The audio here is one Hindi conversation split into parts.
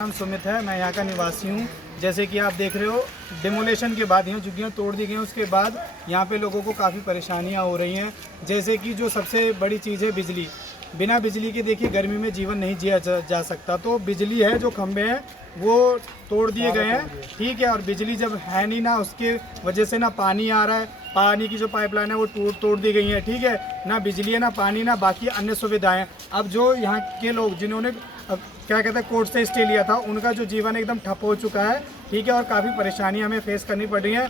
नाम सुमित है, मैं यहाँ का निवासी हूँ। जैसे कि आप देख रहे हो, डिमोलेशन के बाद यहाँ झुग्गियाँ तोड़ दी गई हैं, उसके बाद यहाँ पे लोगों को काफ़ी परेशानियाँ हो रही हैं। जैसे कि जो सबसे बड़ी चीज़ है बिजली। बिना बिजली के देखिए गर्मी में जीवन नहीं जिया जा सकता। तो बिजली है, जो खंभे हैं वो तोड़ दिए गए हैं, ठीक है। और बिजली जब है नहीं ना, उसके वजह से ना पानी आ रहा है, पानी की जो पाइपलाइन है वो तोड़ दी गई है, ठीक है। ना बिजली है, ना पानी, ना बाकी अन्य सुविधाएं। अब जो यहाँ के लोग जिन्होंने क्या कहते हैं कोर्ट से स्टे लिया था, उनका जो जीवन एकदम ठप हो चुका है, ठीक है। और काफ़ी परेशानी हमें फेस करनी पड़ रही है।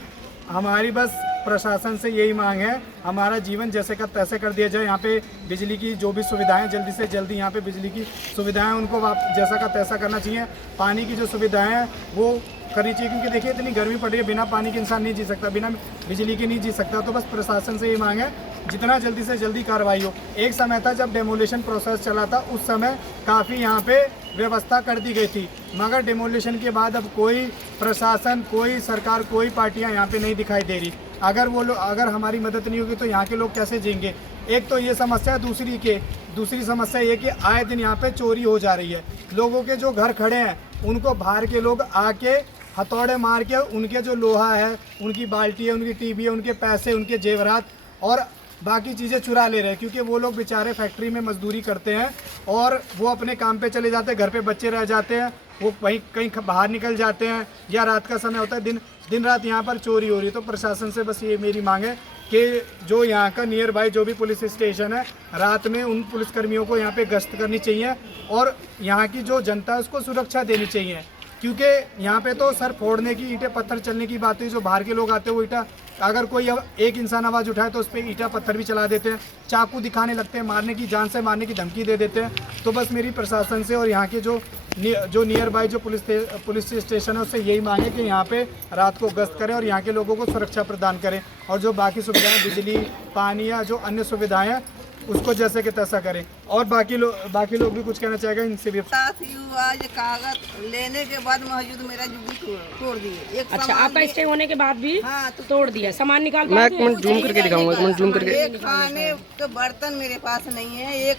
हमारी बस प्रशासन से यही मांग है, हमारा जीवन जैसे का तैसे कर दिया जाए। यहाँ पे बिजली की जो भी सुविधाएं जल्दी से जल्दी यहाँ पे बिजली की सुविधाएं उनको जैसा का तैसा करना चाहिए। पानी की जो सुविधाएं हैं वो करनी चाहिए, क्योंकि देखिए इतनी गर्मी पड़ रही है, बिना पानी के इंसान नहीं जी सकता, बिना बिजली के नहीं जी सकता। तो बस प्रशासन से ये मांग है जितना जल्दी से जल्दी कार्रवाई हो। एक समय था जब डेमोलिशन प्रोसेस चला था, उस समय काफ़ी यहाँ पे व्यवस्था कर दी गई थी, मगर डेमोलिशन के बाद अब कोई प्रशासन, कोई सरकार, कोई पार्टियां यहाँ पे नहीं दिखाई दे रही। अगर हमारी मदद नहीं होगी तो यहाँ के लोग कैसे जिएंगे? एक तो ये समस्या है, दूसरी समस्या ये कि आए दिन यहाँ पे चोरी हो जा रही है। लोगों के जो घर खड़े हैं उनको बाहर के लोग आके हथौड़े मार के उनके जो लोहा है, उनकी बाल्टी है, उनकी टीवी है, उनके पैसे, उनके जेवरात और बाकी चीज़ें चुरा ले रहे हैं। क्योंकि वो लोग बेचारे फैक्ट्री में मजदूरी करते हैं और वो अपने काम पे चले जाते हैं, घर पे बच्चे रह जाते हैं, वो कहीं बाहर निकल जाते हैं, या रात का समय होता है, दिन रात यहाँ पर चोरी हो रही है। तो प्रशासन से बस ये मेरी मांग है कि जो यहाँ का नियर बाय जो भी पुलिस स्टेशन है, रात में उन पुलिसकर्मियों को यहाँ पे गश्त करनी चाहिए और यहाँ की जो जनता है उसको सुरक्षा देनी चाहिए। क्योंकि यहाँ पे तो सर फोड़ने की, ईंटें पत्थर चलने की बात हुई। जो बाहर के लोग आते हैं वो ईंटा, अगर कोई एक इंसान आवाज़ उठाए तो उस पर ईंटा पत्थर भी चला देते हैं, चाकू दिखाने लगते हैं, मारने की, जान से मारने की धमकी दे देते हैं। तो बस मेरी प्रशासन से और यहाँ के जो नियर बाय जो पुलिस स्टेशन है उससे यही मांगे कि यहाँ पे रात को गश्त करें और यहाँ के लोगों को सुरक्षा प्रदान करें। और जो बाकी सुविधाएँ, बिजली, पानी या जो अन्य सुविधाएँ हैं उसको जैसे कि तैसा करें। और बाकी लोग भी कुछ कहना चाहेगा इनसे भी। आज कागज लेने के बाद मौजूद मेरा जुग्गी तोड़ दिए। अच्छा, आपका स्टे होने के बाद भी तोड़ दिया। सामान निकाल मैं एक मिनट जूम करके दिखाऊंगा, एक मिनट जूम करके। एक खाने के बर्तन मेरे पास नहीं है, एक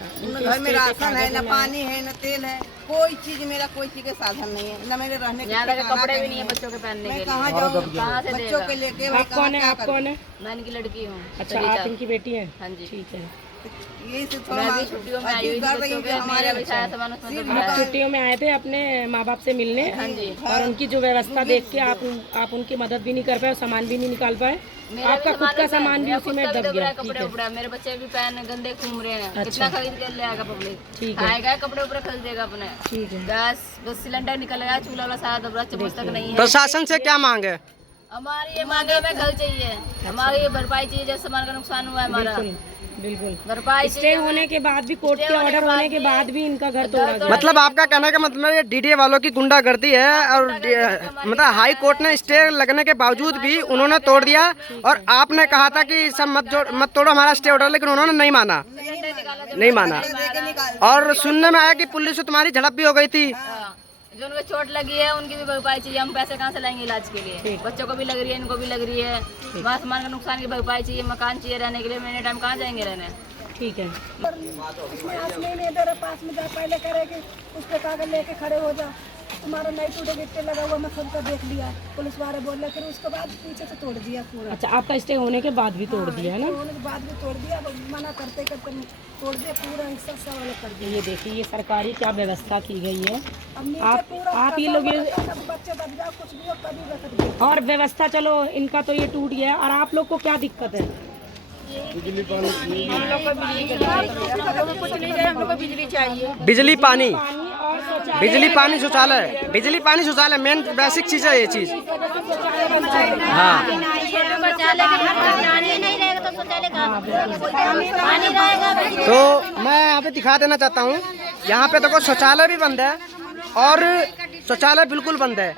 घर में राशन है, न पानी है, न तेल है, कोई चीज मेरा कोई चीज के साधन नहीं है, न मेरे रहने के कपड़े भी नहीं है बच्चों के पहनने के लिए। कहाँ जाऊँ, कहाँ से बच्चों के लेके? आप कौन है? आप कौन है? मैं इनकी लड़की हूँ। अच्छा, आप इनकी बेटी हैं? हाँ जी, ठीक है। ये मैं भी छुट्टियों में आई हुई थी बच्चों के, मेरा भी सारा सामान उसमें तो आप छुट्टियों में आए थे अपने माँ बाप से मिलने? हाँ जी। और उनकी जो व्यवस्था देख के आप उनकी मदद भी नहीं कर पाए और सामान भी नहीं निकाल पाए? आपका खुद का सामान भी उसी में दब गया? कपड़े उपड़ा, मेरे बच्चे भी पहन गंदे घूम रहे हैं। कितना खरीद कर ले आएगा पब्लिक? ठीक है, आएगा कपड़े उपड़े खरीदेगा अपने। ठीक है। गैस बस सिलेंडर निकल गया, चूल्हा वाला सारा दबरा, चम्मच तक नहीं है। प्रशासन से क्या मांग है? हमारी ये मांगे, हमें घर चाहिए, हमारी ये भरपाई चाहिए, जैसे सामान का नुकसान हुआ है हमारा। बिल्कुल। भरपाई स्टे होने के बाद भी, कोर्ट के ऑर्डर होने के बाद भी इनका घर तोड़ा गया। मतलब आपका कहने का मतलब ये डीडीए वालों की गुंडागर्दी है और मतलब हाई कोर्ट ने स्टे लगने के बावजूद भी उन्होंने तोड़ दिया। और आपने कहा था कि सब मत तोड़ो हमारा स्टे ऑर्डर, लेकिन उन्होंने नहीं माना। और सुनने में आया कि पुलिस से तुम्हारी झड़प भी हो गई थी। जो उनको चोट लगी है उनकी भी भरपाई चाहिए। हम पैसे कहाँ से लाएंगे इलाज के लिए? बच्चों को भी लग रही है, इनको भी लग रही है। वहाँ सामान का नुकसान की भरपाई चाहिए, मकान चाहिए रहने के लिए। मैंने टाइम कहाँ जाएंगे रहने? ठीक है। नहीं दे रहा, पास में जा पहले करे कि उस पे कागज लेके खड़े हो जा, तुम्हारा नहीं टूटे गिट्टे लगा हुआ, मैं खुद का देख लिया, पुलिस वाले बोल रहे, फिर उसके बाद पीछे से तोड़ दिया पूरा। अच्छा, आपका स्टे होने के बाद भी तोड़ दिया है ना? होने के बाद भी तोड़ दिया, मना करते तोड़ दिया, पूरा हिस्सा सवाल कर दिया। ये देखिए, ये सरकारी क्या व्यवस्था की गई है। अब नीचे पूरा आप ये लोग बच्चे दब जाओ, कुछ भी हो कभी रख दिया। और व्यवस्था, चलो इनका तो ये टूट गया, और आप लोग को क्या दिक्कत है? बिजली पानी हम लोग को कुछ नहीं चाहिए, हम लोग को बिजली चाहिए। बिजली पानी, और बिजली पानी शौचालय मेन बेसिक चीज है ये चीज। हाँ, तो मैं यहाँ पे दिखा देना चाहता हूँ, यहाँ पे देखो शौचालय भी बंद है और शौचालय बिल्कुल बंद है।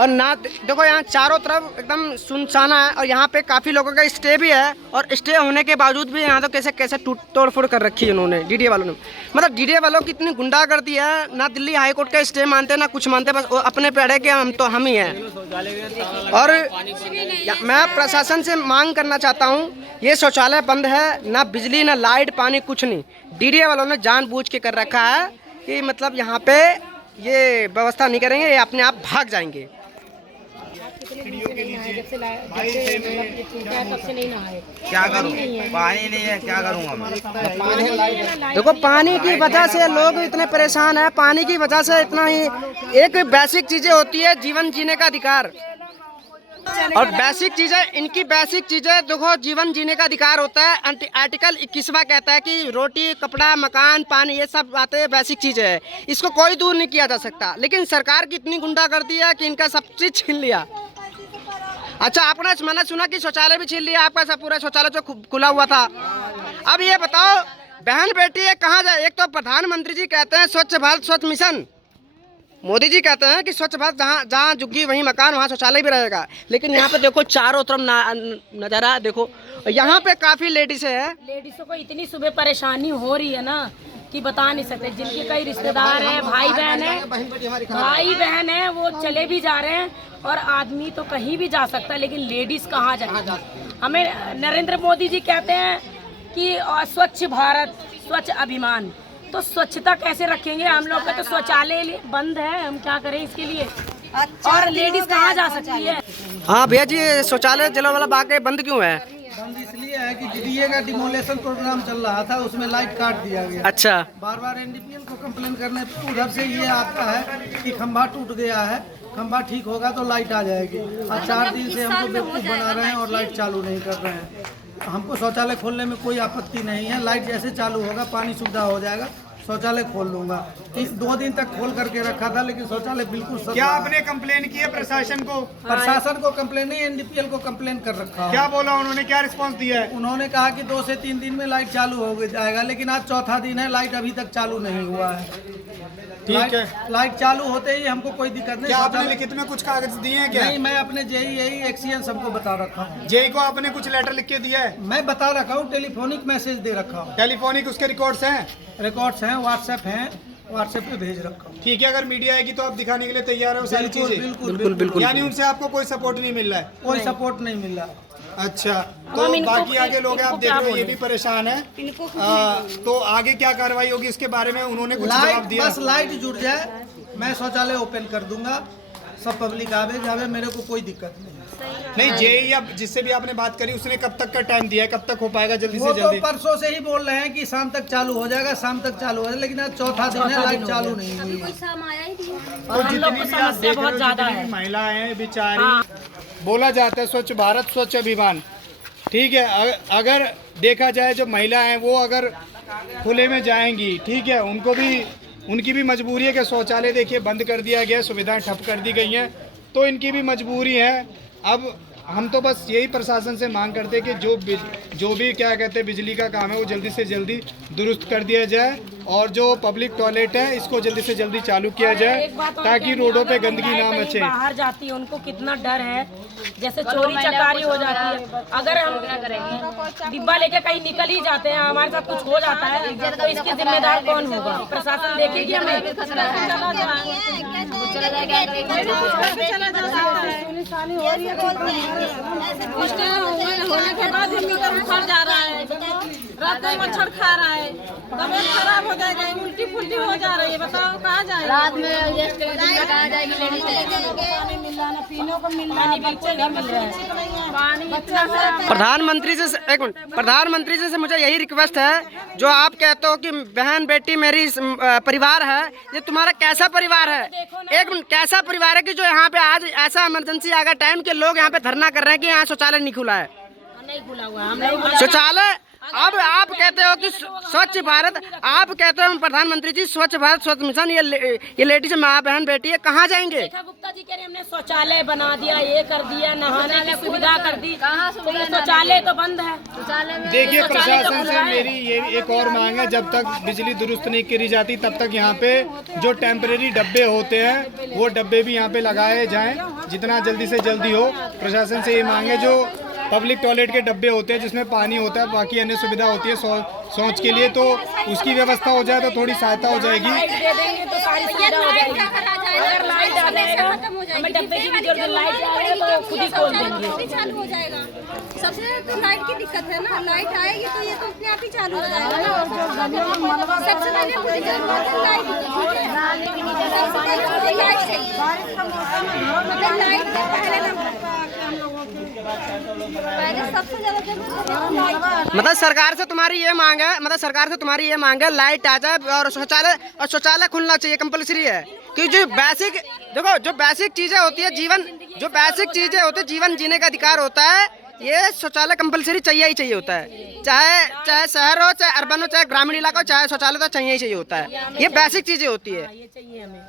और ना देखो यहाँ चारों तरफ एकदम सुनसाना है। और यहाँ पे काफ़ी लोगों का स्टे भी है, और स्टे होने के बावजूद भी यहाँ तो कैसे तोड़ फोड़ कर रखी है उन्होंने, डीडीए वालों ने। मतलब डीडीए वालों की इतनी गुंडागर्दी है, ना दिल्ली हाई कोर्ट का स्टे मानते, ना कुछ मानते, बस अपने पे अड़े के हम ही हैं। और मैं प्रशासन से मांग करना चाहता हूँ, ये शौचालय बंद है, ना बिजली, ना लाइट, पानी, कुछ नहीं। डीडीए वालों ने जानबूझ के कर रखा है कि मतलब यहाँ पे ये व्यवस्था नहीं करेंगे, ये अपने आप भाग जाएंगे। क्या करूँ, पानी नहीं है, क्या करूँगा मैं? देखो पानी की वजह से लोग इतने परेशान हैं, पानी की वजह से इतना ही। एक बेसिक चीजें होती है जीवन जीने का अधिकार, और बेसिक चीजें, इनकी बेसिक चीजें देखो, जीवन जीने का अधिकार होता है। आर्टिकल 21वां कहता है कि रोटी, कपड़ा, मकान, पानी, ये सब बातें बेसिक चीजें हैं, इसको कोई दूर नहीं किया जा सकता। लेकिन सरकार की इतनी गुंडागर्दी है कि इनका सब चीज छीन लिया। अच्छा, आपने मैंने सुना कि शौचालय भी छीन लिया आपका, सब पूरा शौचालय जो खुला हुआ था। अब ये बताओ बहन बेटी है कहाँ जाए? एक तो प्रधानमंत्री जी कहते हैं स्वच्छ भारत स्वच्छ मिशन, मोदी जी कहते हैं कि स्वच्छ भारत जहाँ जहाँ झुग्गी वहीं मकान, वहाँ शौचालय भी रहेगा। लेकिन यहाँ पे देखो चारों तरफ नज़ारा देखो, यहाँ पे काफ़ी लेडीज़ है। लेडीज़ों को इतनी सुबह परेशानी हो रही है ना कि बता नहीं सकते। जिनके कई रिश्तेदार हैं, भाई बहन है, वो चले भी जा रहे हैं। और आदमी तो कहीं भी जा सकता है, लेकिन लेडीज़ कहाँ जाएगी? हमें नरेंद्र मोदी जी कहते हैं कि स्वच्छ भारत स्वच्छ अभियान, तो स्वच्छता कैसे रखेंगे? हम लोग का तो शौचालय बंद है, हम क्या करें इसके लिए? और लेडीज कहाँ जा सकती है? हाँ भैया जी, शौचालय जलावाला बाग बंद क्यों है? बंद इसलिए है कि डीडीए का डिमोलेशन प्रोग्राम चल रहा था, उसमें लाइट काट दिया गया। अच्छा, बार बार एनडीपीएल को कंप्लेन करने पर उधर से ये आता है कि खंभा टूट गया है, खंभा ठीक होगा तो लाइट आ जाएगी। और 4 दिन से हमको बेवकूफ़ बना रहे हैं और लाइट चालू नहीं कर रहे हैं। हमको शौचालय खोलने में कोई आपत्ति नहीं है, लाइट जैसे चालू होगा, पानी सुविधा हो जाएगा, शौचालय खोल लूंगा। 2 दिन तक खोल करके रखा था, लेकिन शौचालय बिल्कुल सब। क्या आपने कंप्लेन की है प्रशासन को? प्रशासन को कंप्लेन नहीं, एनडीपीएल को कंप्लेन कर रखा। क्या बोला उन्होंने, क्या रिस्पांस दिया है? उन्होंने कहा कि 2 से 3 दिन में लाइट चालू हो जाएगा, लेकिन आज चौथा दिन है, लाइट अभी तक चालू नहीं हुआ है। ठीक है, लाइट चालू होते ही हमको कोई दिक्कत नहीं। क्या आपने लिखित में कुछ कागज दिए हैं क्या? नहीं, मैं अपने जेई एक्सीएन सबको बता रखा हूँ। जेई को आपने कुछ लेटर लिख के दिया है? मैं बता रखा हूँ, टेलीफोनिक मैसेज दे रखा हूँ। टेलीफोनिक उसके रिकॉर्ड्स हैं? रिकॉर्ड्स हैं, व्हाट्सएप हैं, व्हाट्सएप पे भेज रखा हूँ। ठीक है, अगर मीडिया आएगी तो आप दिखाने के लिए तैयार हो सारी चीजें? बिल्कुल बिल्कुल। यानी उनसे आपको कोई सपोर्ट नहीं मिल रहा है? कोई सपोर्ट नहीं मिल रहा। अच्छा, तो बाकी आगे लोग हैं, आप देख रहे हो ये भी परेशान है। तो आगे क्या कार्रवाई होगी उसके बारे में उन्होंने कुछ जवाब दिया? बस लाइट जुड़ जाए, मैं शौचालय ओपन कर दूंगा, सब पब्लिक आवे जावे, मेरे को कोई दिक्कत नहीं। जेई या जिससे भी आपने बात करी उसने कब तक का टाइम दिया है, कब तक हो पाएगा जल्दी वो से जल्दी? तो परसों से ही बोल रहे हैं कि शाम तक चालू हो जाएगा, शाम तक चालू हो जाएगा, लेकिन आज चौथा दिन है, लाइट चालू नहीं हुई। तो जितनी भी आप देख रहे हो, जितनी भी महिलाएं हैं बेचारी, बोला जाता है स्वच्छ भारत स्वच्छ अभियान, ठीक है। अगर देखा जाए जो महिला हैं वो अगर खुले में जाएंगी, ठीक है, उनको भी उनकी भी मजबूरी है कि शौचालय देखिए बंद कर दिया गया, सुविधाएं ठप कर दी गई हैं, तो इनकी भी मजबूरी है। अब हम तो बस यही प्रशासन से मांग करते हैं कि जो भी क्या कहते हैं बिजली का काम है वो जल्दी से जल्दी दुरुस्त कर दिया जाए, और जो पब्लिक टॉयलेट है इसको जल्दी से जल्दी चालू किया जाए, ताकि रोडों पे गंदगी ना मचे। बाहर जाती है उनको कितना डर है, जैसे चोरी चकारी हो जाती है। अगर हम डिब्बा लेके कहीं निकल ही जाते हैं, हमारे साथ कुछ हो जाता है, तो इसके जिम्मेदार कौन होगा? प्रशासन देखेगी हमें? होने के बाद उखड़ जा रहा है, रात में मच्छर खा रहा है, तबियत खराब हो जाएगा, उल्टी फुल्टी हो जा रही है, बताओ कहाँ जाए? रात में कहाँ जाएगी लेडीज? पानी मिल रहा है, पीने को मिल रहा है, बच्चे नहीं मिल रहा है, पानी प्रधानमंत्री से एक मिनट, प्रधानमंत्री जी से मुझे यही रिक्वेस्ट है, जो आप कहते हो कि बहन बेटी मेरी परिवार है, ये तुम्हारा कैसा परिवार है? एक मिनट, कैसा परिवार है कि जो यहाँ पे आज ऐसा इमरजेंसी आ गया टाइम के लोग यहाँ पे धरना कर रहे हैं कि यहाँ शौचालय नहीं खुला है? नहीं खुला हुआ है शौचालय। अब आप कहते हो कि स्वच्छ भारत, आप कहते हो प्रधानमंत्री जी स्वच्छ भारत स्वच्छ मिशन, ये लेडीज माँ बहन बेटी है, कहाँ जाएंगे? गुप्ता जी कह रहे हमने शौचालय बना दिया, ये कर दिया, नहाने की सुविधा कर दी, तो ये शौचालय तो बंद है। देखिए, प्रशासन से मेरी ये एक और मांग है, जब तक बिजली दुरुस्त नहीं करी जाती तब तक यहाँ पे जो टेम्परेरी डब्बे होते हैं वो डब्बे भी यहाँ पे लगाए जाएं, जितना जल्दी से जल्दी हो। प्रशासन से ये मांग है, जो पब्लिक टॉयलेट के डब्बे होते हैं जिसमें पानी होता है, बाकी अन्य सुविधा होती है शौच के लिए, तो उसकी व्यवस्था हो जाए तो थोड़ी सहायता हो जाएगी। दे देंगे तो सारी सुविधा हो जाएगी। अगर लाइट आ जाएगा, हमें डब्बे की भी जरूरत, लाइट आ जाएगा तो खुद ही खोल देंगे। सबसे तो लाइट की दिक्कत है ना, लाइट आएगी तो ये तो अपने आप ही चालू हो जाएगा ना। सबसे पहले मुझे जरूरत है लाइट, सबसे पहले मुझे लाइट चाहिए, मतलब लाइट के पहले सबसे ज्यादा जरूरत। मतलब सरकार से तुम्हारी ये मांग है, लाइट आ जाए और शौचालय खुलना चाहिए, कंपलसरी है। कि जो बेसिक देखो, जो बेसिक चीजें होती है जीवन जीने का अधिकार होता है, ये शौचालय कंपलसरी चाहिए ही चाहिए होता है। चाहे शहर हो, चाहे अर्बन हो, चाहे ग्रामीण इलाका हो, चाहे शौचालय तो चाहिए ही चाहिए होता है। ये बेसिक चीजें होती है। ये चाहिए हमें।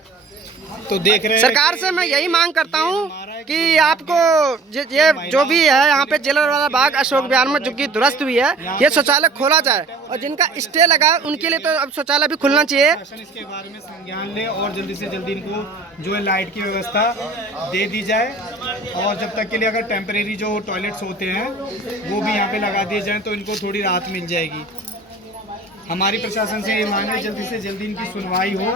तो देख रहे हैं सरकार से मैं यही मांग करता हूँ कि आपको ये जो भी है यहाँ पे जलियांवाला बाग अशोक विहार में जो कि दुरुस्त हुई है, ये शौचालय खोला जाए और जिनका स्टे लगा है उनके लिए तो अब शौचालय भी खुलना चाहिए। प्रशासन इसके बारे में संज्ञान ले और जल्दी से जल्दी इनको जो है लाइट की व्यवस्था दे दी जाए, और जब तक के लिए अगर टेम्परेरी जो टॉयलेट्स होते हैं वो भी यहाँ पे लगा दिए जाएं तो इनको थोड़ी राहत मिल जाएगी। हमारी प्रशासन से ये मांग है जल्दी से जल्दी इनकी सुनवाई हो।